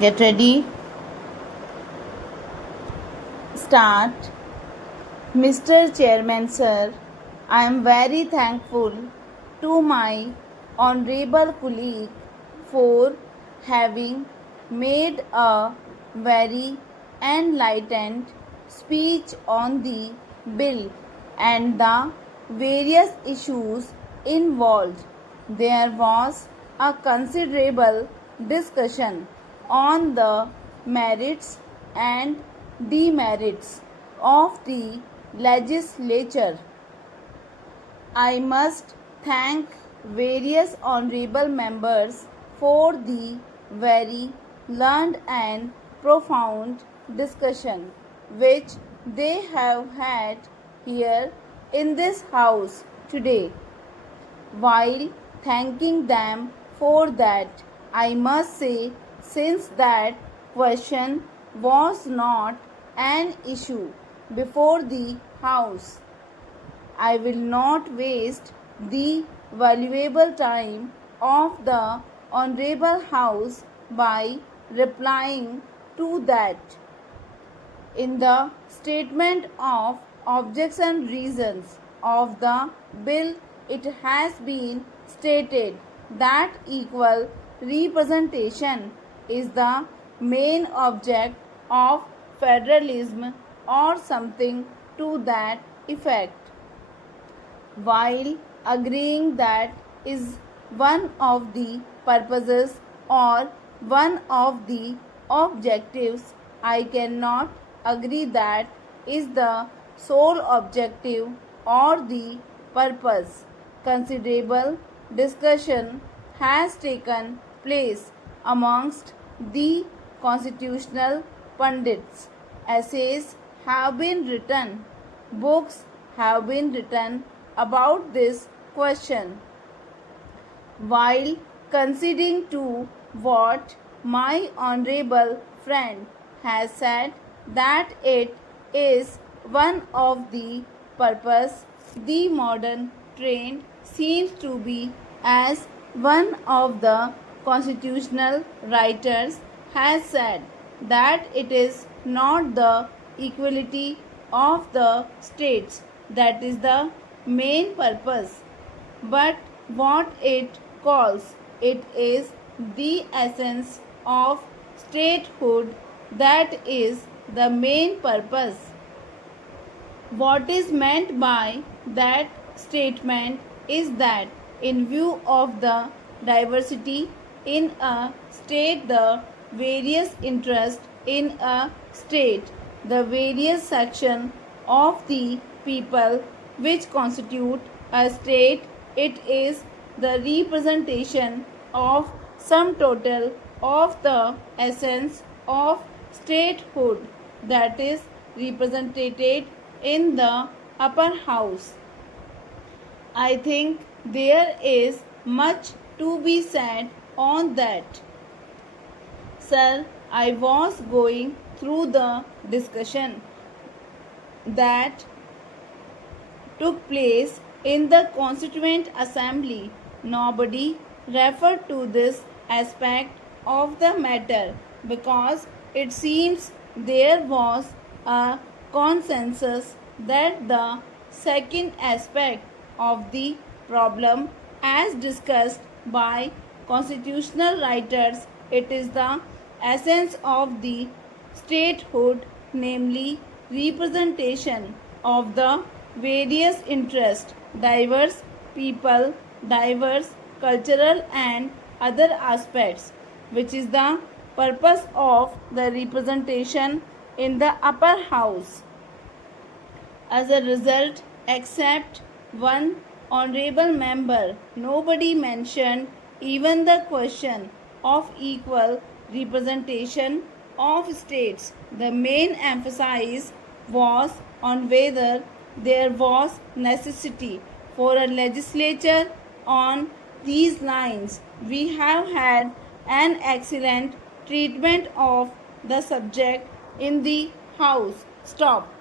Get ready. Start. Mr. Chairman, sir, I am very thankful to my honorable colleague for having made a very enlightened speech on the bill and the various issues involved. There was a considerable discussion on the merits and demerits of the legislature. I must thank various honorable members for the very learned and profound discussion which they have had here in this house today. While thanking them for that, I must say, since that question was not an issue before the House, I will not waste the valuable time of the Honorable House by replying to that. In the statement of objects and reasons of the bill, it has been stated that equal representation is the main object of federalism or something to that effect. While agreeing that is one of the purposes or one of the objectives, I cannot agree that is the sole objective or the purpose. Considerable discussion has taken place amongst the constitutional pundits. Essays have been written, books have been written about this question. While conceding to what my honorable friend has said, that it is one of the purpose, the modern trend seems to be, as one of the constitutional writers has said, that it is not the equality of the states that is the main purpose, but what it calls it is the essence of statehood that is the main purpose. What is meant by that statement is that in view of the diversity in a state, the various interests in a state, the various sections of the people which constitute a state, it is the representation of sum total of the essence of statehood that is represented in the upper house. I think there is much to be said on that. Sir, I was going through the discussion that took place in the Constituent Assembly. Nobody referred to this aspect of the matter because it seems there was a consensus that the second aspect of the problem, as discussed by constitutional writers, it is the essence of the statehood, namely representation of the various interests, diverse people, diverse cultural and other aspects, which is the purpose of the representation in the upper house. As a result, except one honorable member, nobody mentioned even the question of equal representation of states. The main emphasis was on whether there was necessity for a legislature on these lines. We have had an excellent treatment of the subject in the House. Stop.